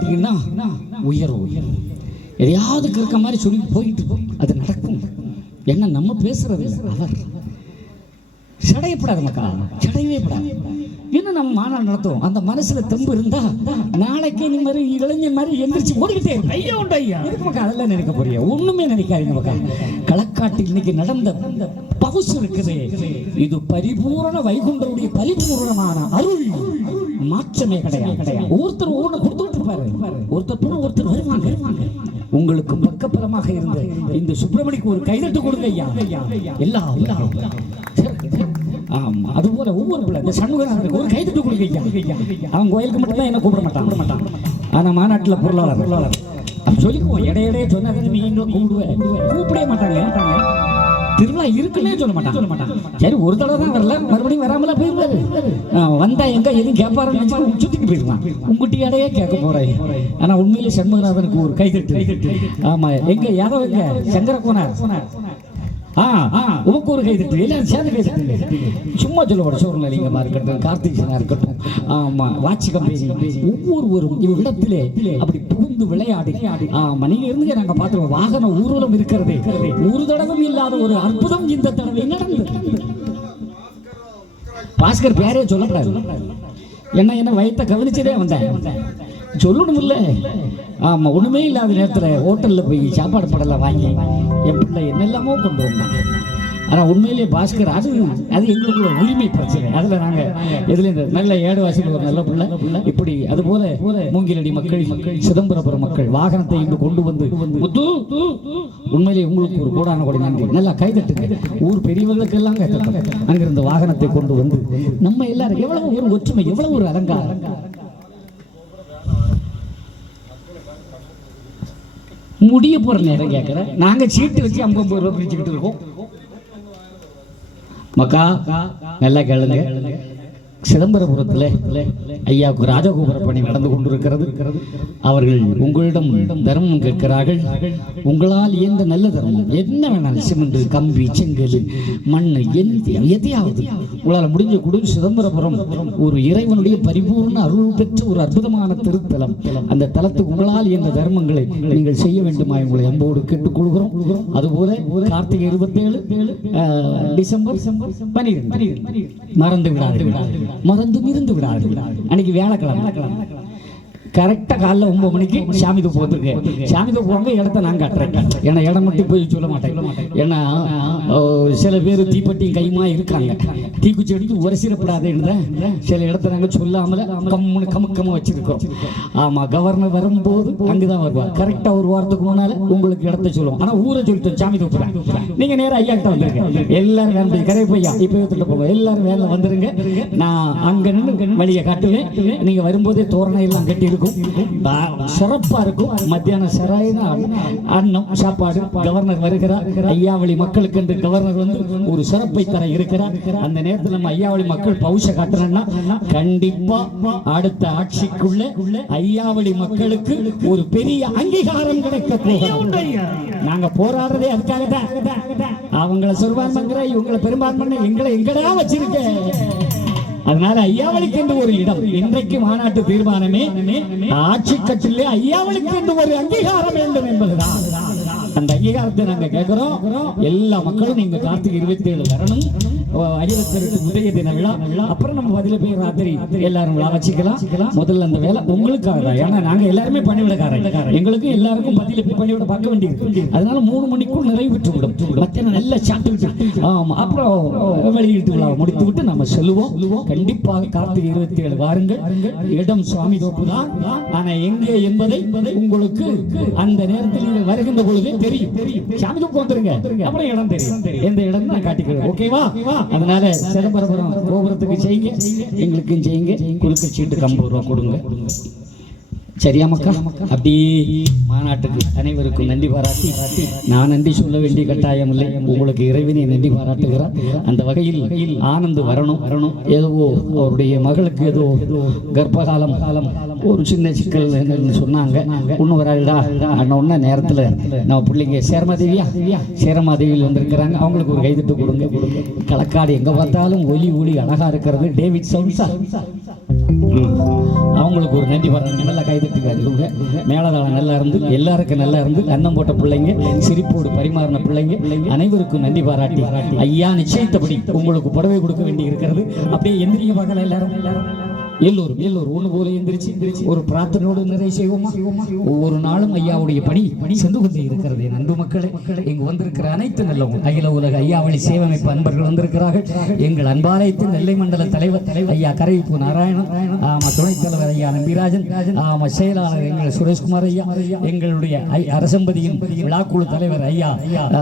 கேட்டுக்கிட்டீங்கன்னா உயர்வு எதையாவது இருக்க மாதிரி சொல்லி போயிட்டு. அது நடக்கும். என்ன நம்ம பேசுறது அவர். சடையப்படாது மக்கா சடையவே படாது. இன்னும் நம்ம மாநாடு நடத்துவோம் அந்த மனசுல தெம்பு இருந்தா நாளைக்கு நீ மாதிரி இளைஞன் மாதிரி எந்திரிச்சு ஓடிக்கிட்டே. ஐயா உண்டு ஐயா எதுக்கு மக்கா அதெல்லாம் நினைக்க போறியா ஒண்ணுமே நினைக்காதீங்க மக்கா. களக்காட்டில் இன்னைக்கு நடந்த பவுசு இருக்குது. இது பரிபூரண வைகுண்டருடைய பரிபூரணமான அருள். மாற்றமே கிடையாது. கிடையாது ஒருத்தர் ஒவ்வொன்று கொடுத்துட்டு இருப்பாரு. ஒருத்தர் போன ஒருத்தர் வருவாங்க. உங்களுக்கு பக்கபலமாக இருந்த இந்த சுப்பிரமணிக்கு ஒரு கைதட்டு கொடுங்க ஐயா. எல்லா எல்லாரும் ஆமா அது போல ஒவ்வொரு பிள்ளை இந்த சண்முகநாதனுக்கு ஒரு கைதட்டு கொடுங்க ஐயா. அவன் கோயிலுக்கு மட்டும்தான் என்ன கூப்பிட மாட்டான். மாட்டான் ஆனா மாநாட்டில் பொருளாளர். பொருளாளர் சொல்லிக்குவோம். இடையிடையே சொன்னாங்க நீங்களும் கூப்பிடுவேன் கூப்பிடவே மாட்டாங்க. திருவிழா இருக்குன்னே சொல்ல மாட்டான். சொல்ல மாட்டான் சரி ஒரு தடவை தான் வரல. மறுபடியும் வராமல போயிருவாரு வந்தா எங்க எதுவும் கேட்பாருன்னு நினைச்சு சுத்திக்கு போயிருவான். உங்ககிட்ட இடையே கேட்க போறேன் ஆனா உண்மையிலே சண்முகநாதனுக்கு ஒரு கைதட்டு. ஆமா எங்க யாரோ எங்க? சங்கர போனார் ஆ ஆ உனக்கு ஒரு கைதட்டு எல்லாரும் சேர்ந்து கைதட்டு சும்மா சொல்ல சோர்நிலைங்கம்மா இருக்கட்டும் கார்த்திகேயனா இருக்கட்டும். ஆமா வாட்ச் கம்பெனி ஒவ்வொருவரும் இவ்விடத்திலே அப்படி புகுந்து விளையாடி ஆமா நீங்க இருந்துங்க நாங்க பார்த்துருவோம் வாகன ஊர்வலம் இருக்கிறது. ஒரு தடவும் இல்லாத ஒரு அற்புதம் இந்த தடவை நடந்தது. பாஸ்கர் பேரே சொல்லக்கூடாது என்ன என்ன வயத்தை கவனிச்சதே வந்தேன் சொல்லணும் இல்லை ஆமாம் ஒன்றுமே இல்லாத நேரத்தில் ஹோட்டலில் போய் சாப்பாடு படலாம் வாங்கி என் பிள்ளை என்னெல்லாமோ கொண்டு வந்தாங்க ஆனால் உண்மையிலேயே பாஸ்கர் அது அது எங்களுக்குள்ள உரிமை பிரச்சனை. அதில் நாங்கள் எதுல இந்த நல்ல ஏடு வாசிகள் ஒரு நல்ல பிள்ளை. இப்படி அது போல மூங்கிலடி மக்கள் மக்கள் சிதம்பரபுரம் மக்கள் வாகனத்தை இங்கு கொண்டு வந்து முத்து உண்மையிலே உங்களுக்கு ஒரு கூடான கூட நன்றி. நல்லா கைதட்டுங்க. ஊர் பெரியவர்களுக்கெல்லாம் கைதட்டுங்க அங்கிருந்த வாகனத்தை கொண்டு வந்து நம்ம எல்லாரும் எவ்வளவு ஒரு ஒற்றுமை எவ்வளவு ஒரு அலங்காரம். முடிய போற நேரம் கேட்கிறேன் நாங்க சீட்டு வச்சு ஐம்பது ரூபாய் பிரிச்சுக்கிட்டு இருக்கோம். மக்கா நல்லா கேளுங்க. சிதம்பரபுரத்தில் ஐயாவுக்கு ராஜகோபுர பணி நடந்து கொண்டிருக்கிறது. அவர்கள் உங்களிடம் தர்மம் கேட்கிறார்கள். உங்களால் எந்த நல்ல தர்மம் என்ன வேணாலும் சிமெண்ட் கம்பி செங்கல் மண் எந்த எதையாவது உங்களால் முடிஞ்ச கொடுங்க. சிதம்பரபுரம் ஒரு இறைவனுடைய பரிபூர்ண அருள் பெற்ற ஒரு அற்புதமான திருத்தலம். அந்த தலத்துக்கு உங்களால் எந்த தர்மங்களை நீங்கள் செய்ய வேண்டுமா உங்களை அன்போடு கேட்டுக்கொள்கிறோம். அதுபோல கார்த்திகை இருபத்தேழு டிசம்பர் பனிரெண்டு. மறந்து விடாது மறந்து இருந்து விடாது அன்னைக்கு வியாழக்கிழமை. கரெக்டாக காலைல ஒன்பது மணிக்கு சாமி தூப்பு வந்திருக்கு சாமி தூப்பு வாங்க இடத்த நான் காட்டுறேன். ஏன்னா இடம் மட்டும் போய் சொல்ல மாட்டேன். ஏன்னா சில பேர் தீப்பெட்டியும் கையுமா இருக்காங்க தீக்குச்சி எடுத்து உரசிடப்படாதுன்ற சில இடத்த நாங்கள் சொல்லாமல கம்முன்னு கமுக்கமாக வச்சிருக்கோம் ஆமா கவர்னர் வரும்போது அங்குதான் வருவார். கரெக்டாக ஒரு வாரத்துக்கு முன்னால் உங்களுக்கு இடத்த சொல்லுவோம். ஆனா ஊரை சொல்லிட்டு சாமி தூப்புறேன் நீங்க நேரா ஐயா கிட்ட வந்துருங்க. எல்லாரும் வேலை கரை பையா இப்போ எடுத்துட்டு போங்க. எல்லாரும் வேலை வந்துருங்க. நான் அங்க நின்று வழியை காட்டுவேன். நீங்க வரும்போதே தோரணை எல்லாம் கட்டி இருக்கும். சிறப்பா இருக்கும். மத்தியானம் சராயினா அன்னம் சாப்பாடு கவர்னர் வருகிறார். ஐயாவளி மக்களுக்கு என்று கவர்னர் வந்து ஒரு சிறப்பை தர இருக்கிறார். அந்த நேரத்தில் நம்ம ஐயாவளி மக்கள் பவுஷ காட்டுறோம்னா கண்டிப்பா அடுத்த ஆட்சிக்குள்ள ஐயாவளி மக்களுக்கு ஒரு பெரிய அங்கீகாரம் கிடைக்க போகிறது. நாங்க போராடுறதே அதுக்காக தான் அவங்கள சிறுபான்மைங்கிற இவங்களை பெரும்பான்மை எங்களை எங்கடா வச்சிருக்கேன் அதனால ஐயாவளிக்கு என்று ஒரு இடம். இன்றைக்கு மாநாட்டு தீர்மானமே ஆட்சி கட்சியிலே ஐயாவளுக்கு என்று ஒரு அங்கீகாரம் வேண்டும் என்பதுதான். அந்த அங்கீகாரத்தை நாங்க கேட்கிறோம் எல்லா மக்களும் நீங்க கார்த்திகை இருபத்தி ஏழு வரணும். அகிலத்தெருட்டு உதய தின விழா அப்புறம் நம்ம பதில போய் ராத்திரி எல்லாரும் விழா வச்சுக்கலாம். முதல்ல அந்த வேலை உங்களுக்காக தான். ஏன்னா நாங்க எல்லாருமே பணிவிடக்காரன் எங்களுக்கு எல்லாருக்கும் பதில போய் பணிவிட பார்க்க வேண்டியிருக்கு. அதனால மூணு மணிக்குள் நிறைவு பெற்று விடும் மத்தியானம் நல்லா சாப்பிட்டு ஆமா அப்புறம் வெளியீட்டு விழா முடித்து விட்டு நம்ம செல்லுவோம். கண்டிப்பாக கார்த்திகை இருபத்தி ஏழு வாருங்கள். இடம் சுவாமி தோப்பு தான் ஆனா எங்கே என்பதை உங்களுக்கு அந்த நேரத்தில் நீங்கள் வருகின்ற பொழுதே தெரியும். தெரியும் சாமி தோப்பு வந்துருங்க. அப்புறம் இடம் தெரியும். எந்த இடம் நான் காட்டிக்கிறேன். ஓகேவா? அதனால சிதம்பரபுரம் கோபுரத்துக்கு செய்யுங்க எங்களுக்கும் செய்யுங்க குறுக்கு சீட்டு ஐம்பது ரூபா கொடுங்க. சரியா மக்கா அப்படி மாநாட்டுக்கு அனைவருக்கும் நன்றி பாராட்டி நான் நன்றி சொல்ல வேண்டிய கட்டாயம் இல்லை. உங்களுக்கு இறைவனை நன்றி பாராட்டுகிறார். அந்த வகையில் ஆனந்த் வரணும். வரணும் ஏதோ அவருடைய மகளுக்கு ஏதோ கர்ப்பகாலம் காலம் ஒரு சின்ன சிக்கல் என்னன்னு சொன்னாங்க. இன்னும் வராடா ஆள்டா ஒன்ன நேரத்தில் நம்ம பிள்ளைங்க சேரமாதேவியா? சேரமாதேவியில் வந்திருக்கிறாங்க. அவங்களுக்கு ஒரு கைதிட்டு கொடுங்க. கொடுங்க களக்காடு எங்கே பார்த்தாலும் ஒலி ஒளி அழகா இருக்கிறது. டேவிட் சவுன்ஸா அவங்களுக்கு ஒரு நன்றி பாருங்க கைது கைதட்டி மேலதாளம் நல்லா இருந்து எல்லாருக்கும் நல்லா இருந்து அன்னம் போட்ட பிள்ளைங்க சிரிப்போடு பரிமாறின பிள்ளைங்க அனைவருக்கும் நன்றி பாராட்டி. ஐயா நிச்சயித்தபடி உங்களுக்கு புடவை கொடுக்க வேண்டி இருக்கிறது. அப்படியே எந்திரிக்க பார்க்கல எல்லாரும் எல்லாரும். எல்லோரும் எல்லோரும் ஒன்று போல எந்திரிச்சு எந்திரிச்சு ஒரு பிரார்த்தனையோடு நிறைய செய்வோமா? ஒவ்வொரு நாளும் ஐயாவுடைய பணி பணி சென்று கொண்டே இருக்கிறது. என் அன்பு மக்களே இங்கு வந்திருக்கிற அனைத்து நல்லவங்க அகில உலக ஐயாவளி சேவமைப்பு அன்பர்கள் வந்திருக்கிறார்கள். எங்கள் அன்பாலயத்தின் நெல்லை மண்டல தலைவர் தலைவர் ஐயா கரைப்பு நாராயணன் ஆமா துணைத் தலைவர் ஐயா நம்பிராஜன் ஆமா செயலாளர் எங்கள் சுரேஷ்குமார் ஐயா எங்களுடைய ஐ- அரசம்பதியின் விழாக்குழு தலைவர் ஐயா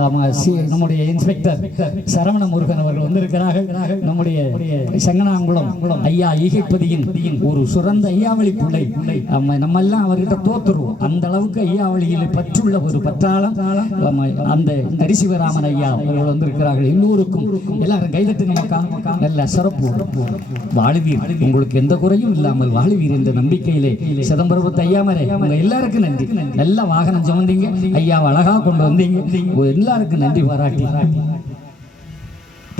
ஆமா நம்முடைய இன்ஸ்பெக்டர் சரவண முருகன் அவர்கள் வந்திருக்கிறார்கள். நம்முடைய சங்கனாங்குளம் ஐயா ஈகைப்பதியின் ஒரு சுரந்த ஐயாவளி பிள்ளை. நம்ம எல்லாம் அவர்கிட்ட தோத்துருவோம். அந்த அளவுக்கு ஐயாவளியில் பற்றுள்ள ஒரு பற்றாளம். அந்த நரிசிவராமன் ஐயா அவர்கள் வந்திருக்கிறார்கள். எல்லோருக்கும் எல்லாரும் கைதட்டு நமக்கா நல்ல சிறப்பு. வாழுவீர் உங்களுக்கு எந்த குறையும் இல்லாமல் வாழுவீர் என்ற நம்பிக்கையிலே சிதம்பரபுரத்து ஐயாமரே உங்க எல்லாருக்கும் நன்றி. நல்ல வாகனம் சுமந்தீங்க. ஐயா அழகா கொண்டு வந்தீங்க. எல்லாருக்கும் நன்றி பாராட்டி.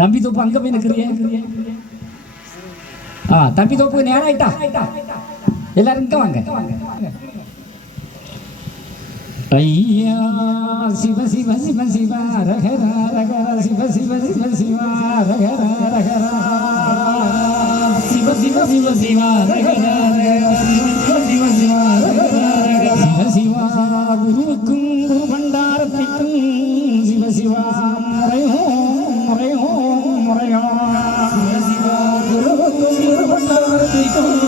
தம்பி தொப்பு அங்க போய் நிக்கிறியே ஆ தம்பி தோப்பு நேரம் ஆயிட்டா எல்லாரும் இங்க வாங்க ஐயா சிவ சிவ சிவ சிவ ரகர ரகர சிவ சிவ சிவ சிவ ரகர ரகர சிவ சிவ சிவ சிவ ரகர ரகர சிவ சிவ சிவ ரகர ரகர சிவ சிவா குருவுக்கும் குரு Oh.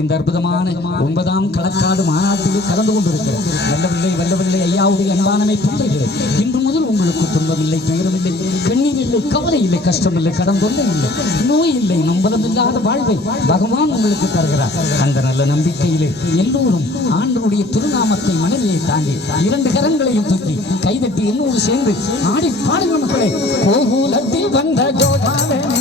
இந்த அற்புதமான ஒன்பதாம் களக்காடு மாநாட்டில் கலந்து கொண்டிருக்கிறது வல்லவில்லை வல்லவில்லை ஐயாவுடைய அன்பானமை பிள்ளைகளே இன்று முதல் உங்களுக்கு துன்பமில்லை துயரமில்லை கண்ணீர் இல்லை கவலை இல்லை கஷ்டம் இல்லை கடன் தொல்லை இல்லை நோய் இல்லை நம்பலம் இல்லாத வாழ்வை பகவான் உங்களுக்கு தருகிறார். அந்த நல்ல நம்பிக்கையிலே எல்லோரும் ஆண்டனுடைய திருநாமத்தை மனதிலே தாண்டி இரண்டு கரங்களையும் தூக்கி கைதட்டி என்னோடு சேர்ந்து ஆடி பாடுங்க மக்களே. கோகுலத்தில் வந்த கோபாலனே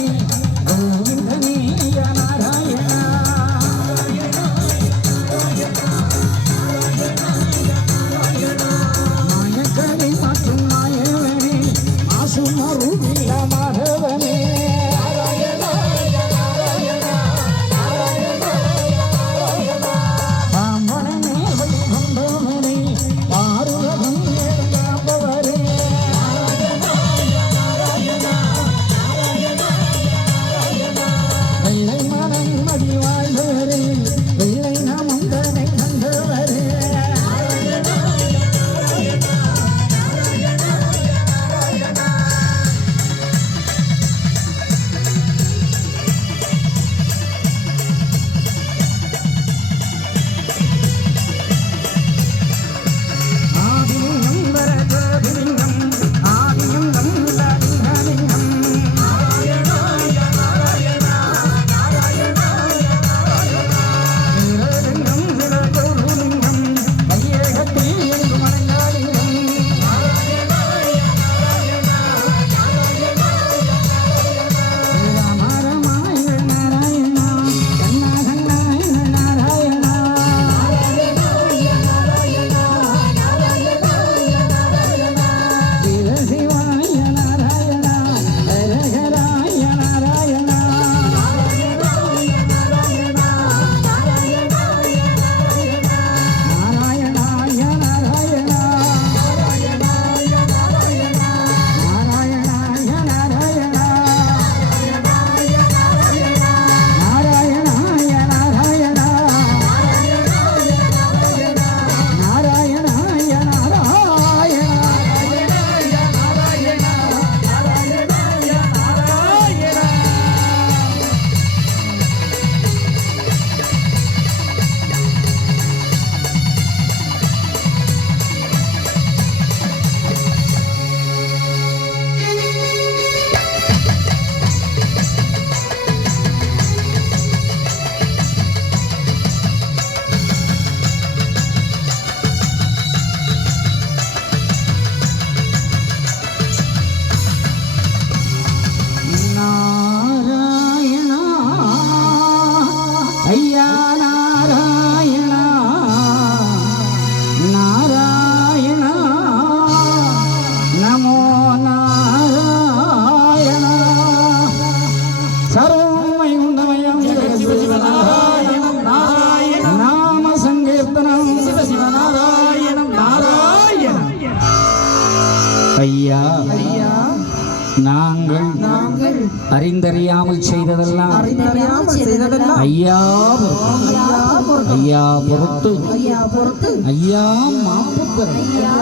ஐயா மாப்புத்தர் ஐயா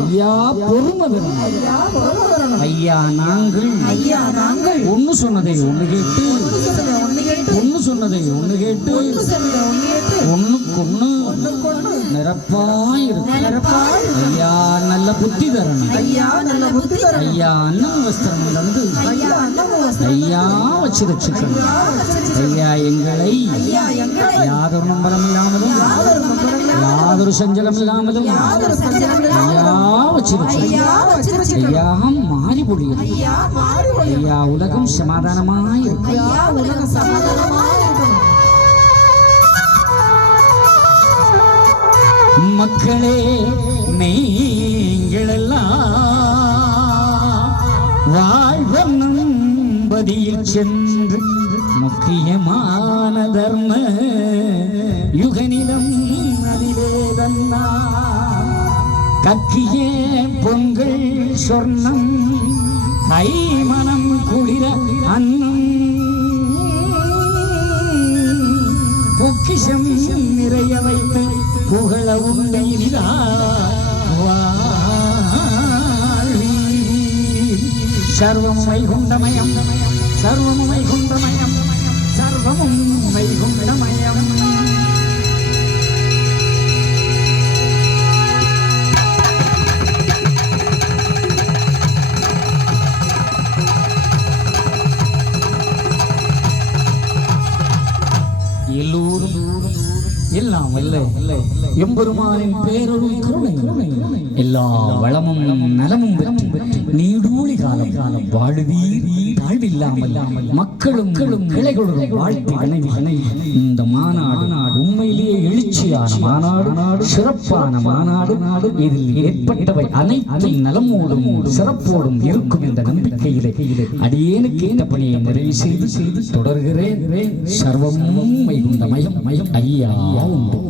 ஐயா ஐயா நாங்கள் ஐயா நாங்கள். ஒன்னு சொன்னதை ஒன்று கேட்டு. ஒன்று ஒன்னு சொன்னதை ஒன்று கேட்டு. சொன்னதை ஒண்ணு. கேட்டு ஒண்ணுக்கொண்ணு கொண்டு நிரப்பாயிருக்கு நிரப்பாய் ஐயா நல்ல புத்தி தரணும். ஐயா நல்ல புத்தி தரணும். ஐயா அன்னம் வஸ்திரம் இழந்து ஐயா அன்னமும் வஸ்திரம் ஐயா வச்சு ரட்சிக்கணும். ஐயா எங்களை ஐயா எங்களை யாதொரு நம்பரம் இல்லாமலும் யாதொரு நம்பரும் இல்லாமலும், யாதொரு மக்களே நீங்களெல்லாம் வாழ்வனும் பதியில் சென்று முக்கியமான தர்ம யுகனிலம் அதிலேதன்னா கக்கிய பொங்கல் சொர்ணம் கைமனம் குளிர அன்னம் பொக்கிஷம் நிறைய வைத்து புகழ உண்டையிலா சர்வம் வைகுண்டமயம் சர்வம் வைகுண்டமயம் சர்வமும் வைகுண்டமயம் எம்பெருமானின் பேரொரு கருணை. எல்லா வளமும் நலமும் நீடும் காலம் காலம் வாழுவீர் தாழ்வில்லாமல் மக்களும் கிளைகளுடன் வாழ்த்தி இந்த மாநாடு உண்மையிலேயே எழுச்சியான மாநாடு சிறப்பான மாநாடு. இதில் ஏற்பட்டவை அனைத்தும் நலமோடும் சிறப்போடும் இருக்கும் என்ற நம்பிக்கையிலே அடியேனுக்கு இந்த பணியை நிறைவு செய்து செய்து தொடர்கிறேன். சர்வமும் வைகுண்ட மயம் மயம் ஐயா உண்டு.